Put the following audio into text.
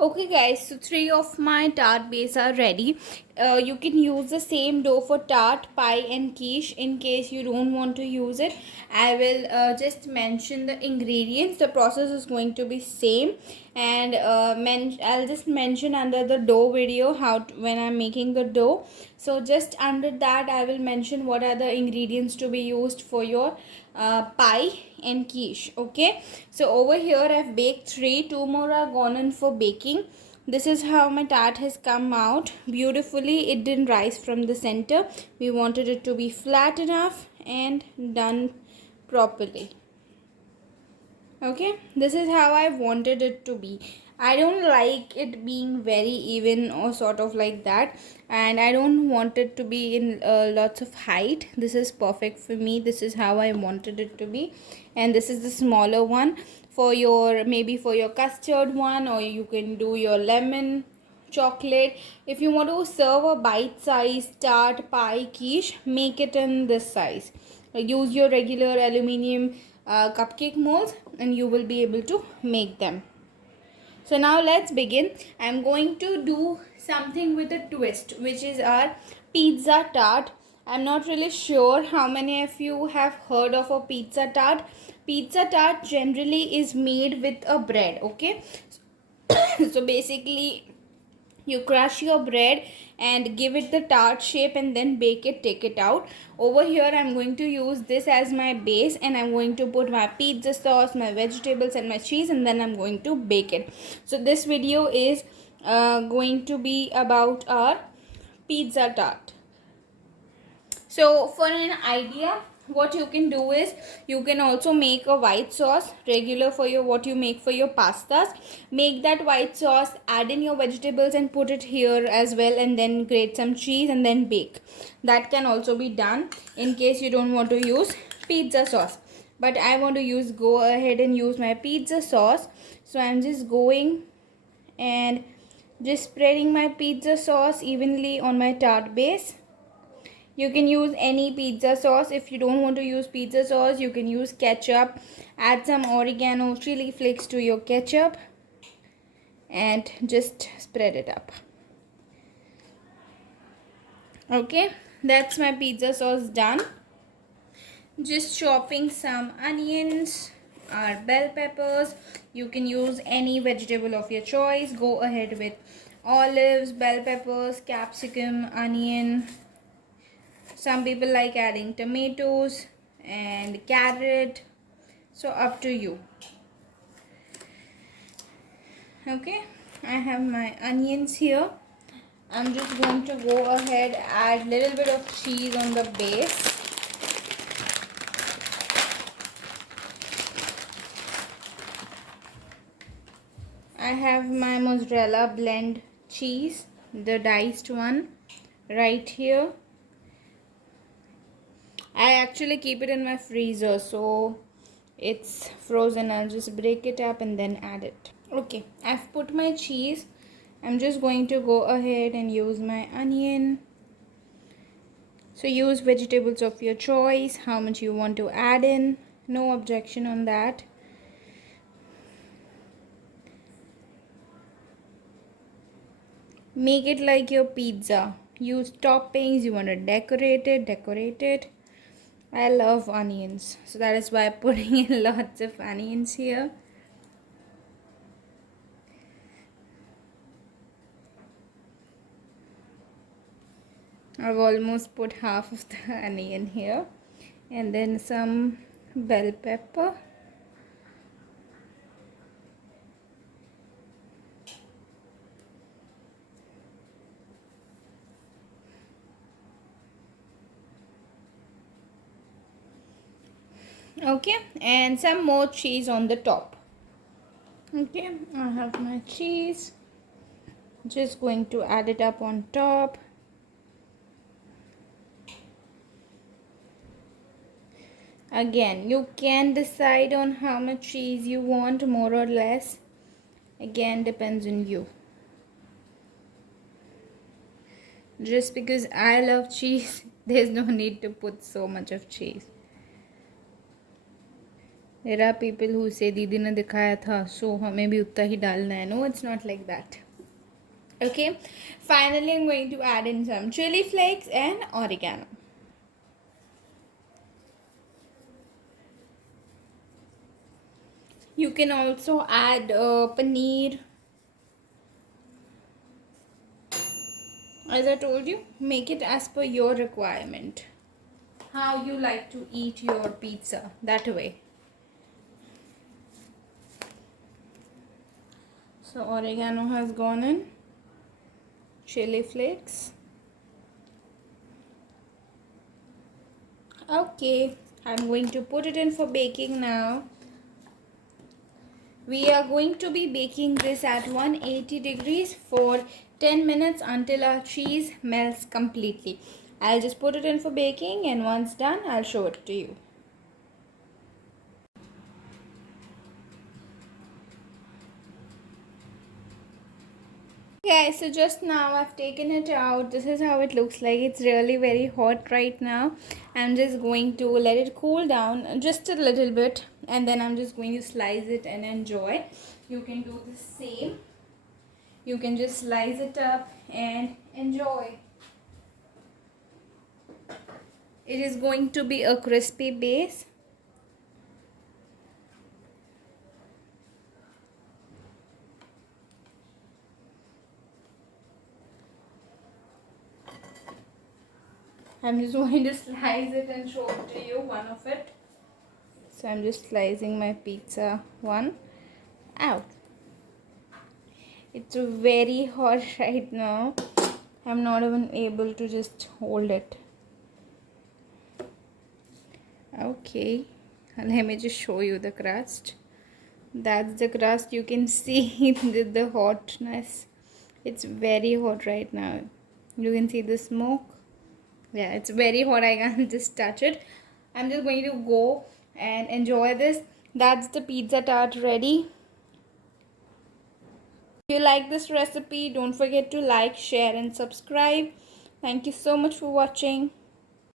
Okay guys, so three of my tart base are ready. You can use the same dough for tart, pie and quiche. In case you don't want to use it, I will just mention the ingredients. The process is going to be same, and I'll just mention under the dough video when I'm making the dough. So just under that I will mention what are the ingredients to be used for your pie and quiche. Okay, so over here I've baked three, two more are gone in for baking. This is how my tart has come out beautifully. It didn't rise from the center. We wanted it to be flat enough and done properly. Okay, this is how I wanted it to be. I don't like it being very even or sort of like that, and I don't want it to be in lots of height. This is perfect for me. This is how I wanted it to be, and this is the smaller one for your, maybe for your custard one, or you can do your lemon chocolate. If you want to serve a bite size tart pie quiche, make it in this size. Use your regular aluminium cupcake molds and you will be able to make them. So now let's begin. I'm going to do something with a twist, which is our pizza tart. I'm not really sure how many of you have heard of a pizza tart. Pizza tart generally is made with a bread. Okay, so basically you crush your bread and give it the tart shape and then bake it, take it out. Over here I'm going to use this as my base, and I'm going to put my pizza sauce, my vegetables and my cheese, and then I'm going to bake it. So this video is going to be about our pizza tart. So for an idea, what you can do is you can also make a white sauce regular for your, what you make for your pastas. Make that white sauce, add in your vegetables and put it here as well, and then grate some cheese and then bake. That can also be done in case you don't want to use pizza sauce, but I want to go ahead and use my pizza sauce. So I'm just going and just spreading my pizza sauce evenly on my tart base. You can use any pizza sauce. If you don't want to use pizza sauce, you can use ketchup. Add some oregano, chili flakes to your ketchup and just spread it up. Okay, that's my pizza sauce done. Just chopping some onions or bell peppers. You can use any vegetable of your choice. Go ahead with olives, bell peppers, capsicum, onion. Some people like adding tomatoes and carrot, so up to you. Okay, I have my onions here. I'm just going to go ahead, add little bit of cheese on the base. I have my mozzarella blend cheese, the diced one, right here. I actually keep it in my freezer, so it's frozen. I'll just break it up and then add it. Okay, I've put my cheese. I'm just going to go ahead and use my onion. So use vegetables of your choice, how much you want to add in. No objection on that. Make it like your pizza. Use toppings. You want to decorate it, decorate it. I love onions, so that is why I'm putting in lots of onions here. I've almost put half of the onion here, and then some bell pepper. Okay, and some more cheese on the top. Okay, I have my cheese. Just going to add it up on top. Again, you can decide on how much cheese you want, more or less. Again, depends on you. Just because I love cheese, there's no need to put so much of cheese. There are people who say दीदी ने दिखाया था, so हमें भी उतना ही डालना है. No, it's not like that. Okay, finally I'm going to add in some chili flakes and oregano. You can also add paneer. As I told you, make it as per your requirement. How you like to eat your pizza, that way. So oregano has gone in. Chili flakes. Okay, I'm going to put it in for baking now. We are going to be baking this at 180 degrees for 10 minutes until our cheese melts completely. I'll just put it in for baking, and once done, I'll show it to you. Okay, so just now I've taken it out. This is how it looks like. It's really very hot right now. I'm just going to let it cool down just a little bit, and then I'm just going to slice it and enjoy. You can do the same. You can just slice it up and enjoy. It is going to be a crispy base. I'm just going to slice it and show it to you, one of it. So I'm just slicing my pizza one out. It's very hot right now. I'm not even able to just hold it. Okay, let me just show you the crust. That's the crust. You can see the hotness. It's very hot right now. You can see the smoke. Yeah, it's very hot. I can't just touch it. I'm just going to go and enjoy this. That's the pizza tart ready. If you like this recipe, don't forget to like, share and subscribe. Thank you so much for watching.